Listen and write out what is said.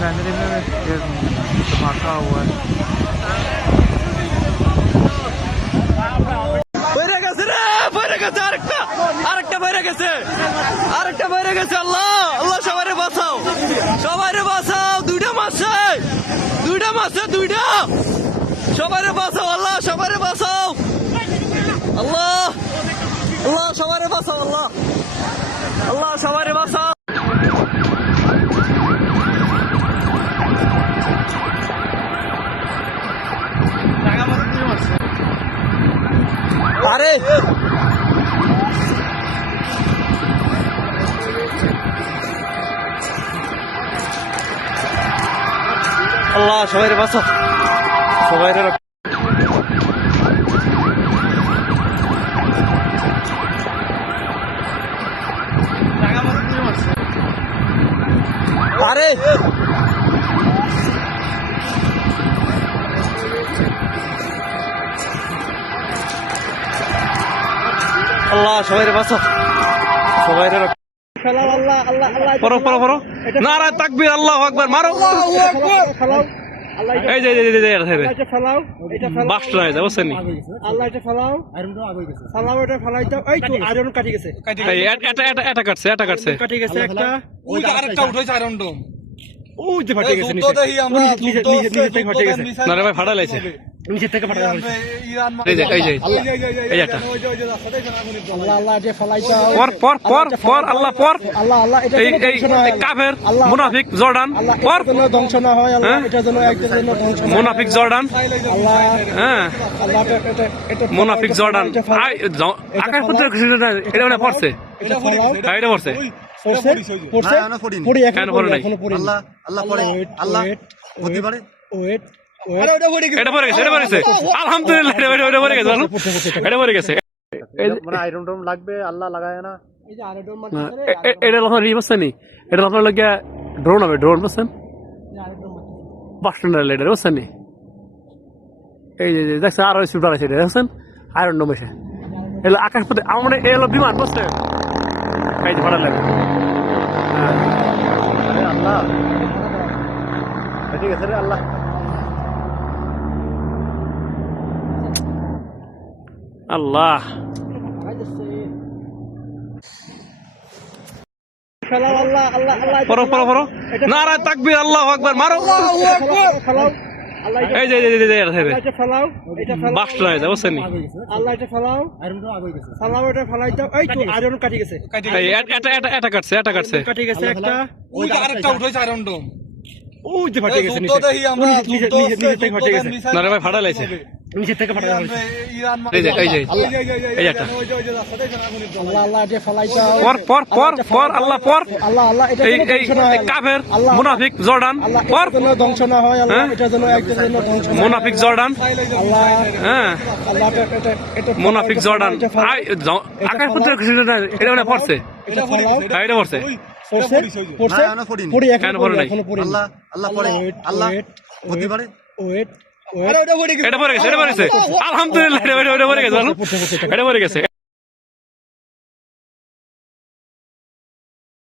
Family में धमाका हुआ है। আল্লাহ আল্লাহ সবারে বাঁচাও, সবারে বাঁচাও। দুইটা মাসে সবারে বাঁচাও, আল্লাহ সবারে বাঁচাও, আল্লাহ আল্লাহ সবারে বাঁচাও, আল্লাহ আল্লাহ সবারে বাঁচাও। আরে আল্লাহ সবাই বাঁচাও, সবাই আরে আল্লাহ সবাই বাঁচাও, সবাই পড়ো নারায়ে তাকবীর, আল্লাহু আকবার, মারো। এই যে বাস্ট হয়ে যাবে বুঝছেন নি? আল্লাহ এটা ফালাও, ফালাও এটা ফালাই দাও। এই তো আয়রন কাটি গেছে, এটা কাটছে কাটি গেছে একটা। ওই আরেকটা উঠাইছে আয়রন ডোম, ওই যে ফাটে গেছে, নিচে থেকে ফাটে গেছে। না রে ভাই, ফাটা লাইছে নিচে থেকে ফাটে গেছে। এই যে একটা আল্লাহ আল্লাহ এটা ফালাই দাও। পর আল্লাহ পর। আল্লাহ আল্লাহ এটা এই কাফের মুনাফিক জর্ডান পর, যেন ধ্বংস না হয়। আল্লাহ এটা যেন একদিন যেন ধ্বংস না হয়। মুনাফিক জর্ডান, আল্লাহ হ্যাঁ আল্লাহ এটা মুনাফিক জর্ডান। আকাশ পুত্র এটা মানে পড়ছে, এটা ফালাও, এটা পড়ছে পড়ছে পড়ি এখন পড়ে নাই। আল্লাহ আল্লাহ পড়ে, আল্লাহ হতে পারে। ওয়েট এটা পড়ে গেছে আলহামদুলিল্লাহ, এটা পড়ে গেছে, এটা পড়ে গেছে। মানে আয়রন ডোম লাগবে, আল্লাহ লাগায় না। এই যে আয়রন ডোম এটা আপনার ই বসছে নি, এটা আপনার লোক ড্রোন হবে, ড্রোন বসছেন বাস স্ট্যান্ডার এটা বসছেন নি। এই যে দেখছেন আরো স্পিডার আছে, দেখছেন আয়রন ডোম এসে এলো আকাশ পথে। আমার এলো বিমান বসছে, এই যে ভাড়া লাগে। আল্লাহ ঠিক আছে রে, আল্লাহ আল্লাহ আল্লাহ আল্লাহ আল্লাহ পড়ো নারায়ে তাকবীর, আল্লাহু আকবার, মারো। ফালাও, আল্লাহ এই যে এটা ফালাও, এটা ফালাও, বাস্ট হয়ে যাবে বুঝছেন নি? আল্লাহ এটা ফালাও, ফালাও এটা ফালাই দাও। এই তো আয়রন কাটি গেছে, এটা কাটছে কাটি গেছে একটা। ওই আরেকটা উঠাইছে আয়রন ডোম, ওই যে ফাটে গেছে, নিচে থেকে ফাটে গেছে। না রে ভাই, ফাটা লাইছে নিচে থেকে ফাটে গেছে। এই একটা আল্লাহ আল্লাহ এটা ফালাই দাও। পর আল্লাহ পর। আল্লাহ আল্লাহ এটা এই কাফের মুনাফিক জর্ডান পর, যেন ধ্বংস না হয়। আল্লাহ এটা যেন একদিন যেন ধ্বংস না হয়। মুনাফিক জর্ডান, আল্লাহ হ্যাঁ আল্লাহ এটা মুনাফিক জর্ডান। আকাশ পুত্র এটা মানে পড়ছে, এটা ফালাও, এটা পড়ছে পড়ছে পড়ি এখন পড়ে নাই। আল্লাহ আল্লাহ পড়ে, আল্লাহ হতে পারে। ওয়েট এটা পড়ে গেছে আলহামদুলিল্লাহ, এটা পড়ে গেছে, এটা পড়ে গেছে।